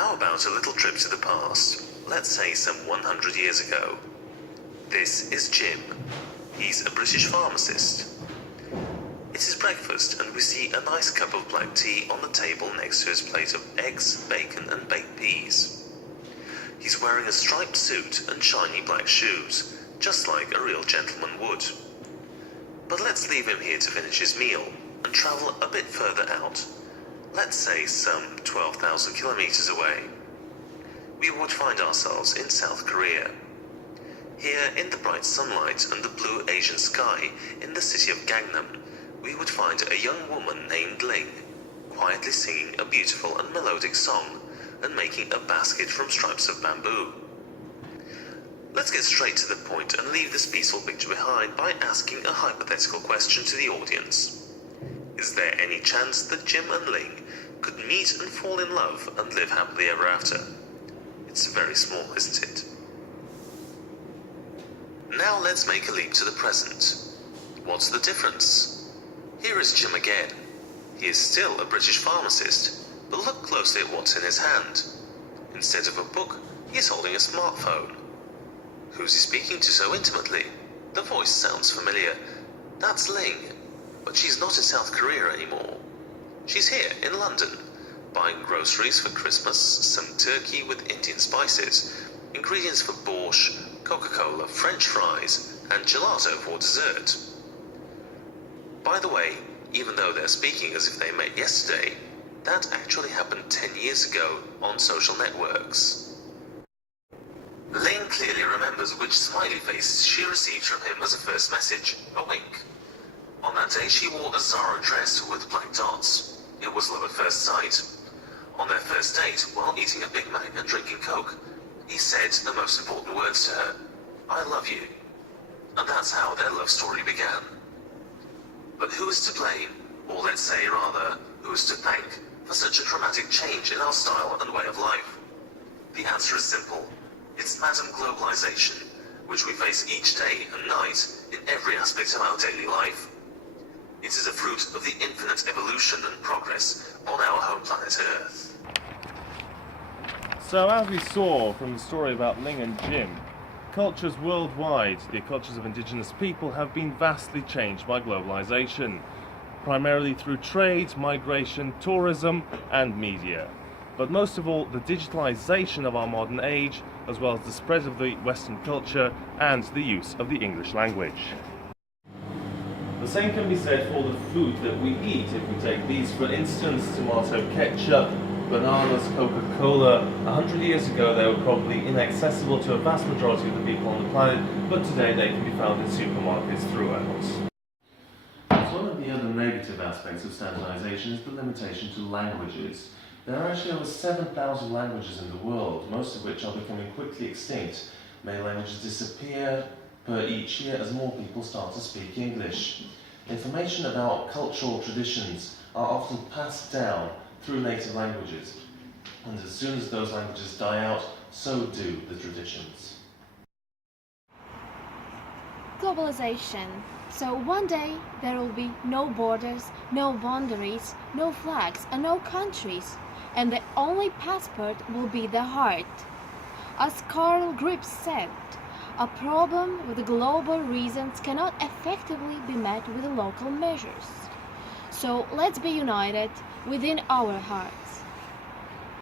How about a little trip to the past? Let's say some 100 years ago. This is Jim. He's a British pharmacist. It is breakfast and we see a nice cup of black tea on the table next to his plate of eggs, bacon and baked peas. He's wearing a striped suit and shiny black shoes, just like a real gentleman would. But let's leave him here to finish his meal and travel a bit further out. Let's say some 12,000 kilometers away. We would find ourselves in South Korea. Here, in the bright sunlight and the blue Asian sky in the city of Gangnam, we would find a young woman named Ling, quietly singing a beautiful and melodic song and making a basket from stripes of bamboo. Let's get straight to the point and leave this peaceful picture behind by asking a hypothetical question to the audience. Is there any chance that Jim and Ling could meet and fall in love and live happily ever after? It's very small, isn't it? Now let's make a leap to the present. What's the difference? Here is Jim again. He is still a British pharmacist, but look closely at what's in his hand. Instead of a book, he is holding a smartphone. Who's he speaking to so intimately? The voice sounds familiar. That's Ling, but she's not in South Korea anymore. She's here in London, buying groceries for Christmas, some turkey with Indian spices, ingredients for borscht, Coca-Cola, French fries, and gelato for dessert. By the way, even though they're speaking as if they met yesterday, that actually happened 10 years ago on social networks. Ling clearly remembers which smiley face she received from him as a first message, a wink. On that day she wore a Zara dress with black dots. It was love at first sight. On their first date, while eating a Big Mac and drinking Coke, he said the most important words to her, "I love you." And that's how their love story began. But who is to blame, or let's say rather, who is to thank for such a dramatic change in our style and way of life? The answer is simple. It's Madam Globalisation, which we face each day and night in every aspect of our daily life. It is a fruit of the infinite evolution and progress on our home planet Earth. So as we saw from the story about Ling and Jim, cultures worldwide, the cultures of indigenous people, have been vastly changed by globalization, primarily through trade, migration, tourism and media. But most of all, the digitalization of our modern age, as well as the spread of the Western culture and the use of the English language. The same can be said for the food that we eat. If we take these, for instance, tomato ketchup, bananas, Coca-Cola. 100 years ago they were probably inaccessible to a vast majority of the people on the planet, but today they can be found in supermarkets throughout. So one of the other negative aspects of standardization is the limitation to languages. There are actually over 7,000 languages in the world, most of which are becoming quickly extinct. Many languages disappear per each year as more people start to speak English. Information about cultural traditions are often passed down through native languages, and as soon as those languages die out, so do the traditions. Globalization. So one day there will be no borders, no boundaries, no flags and no countries, and the only passport will be the heart. As Karl Grips said, a problem with the global reasons cannot effectively be met with local measures. So let's be united within our heart.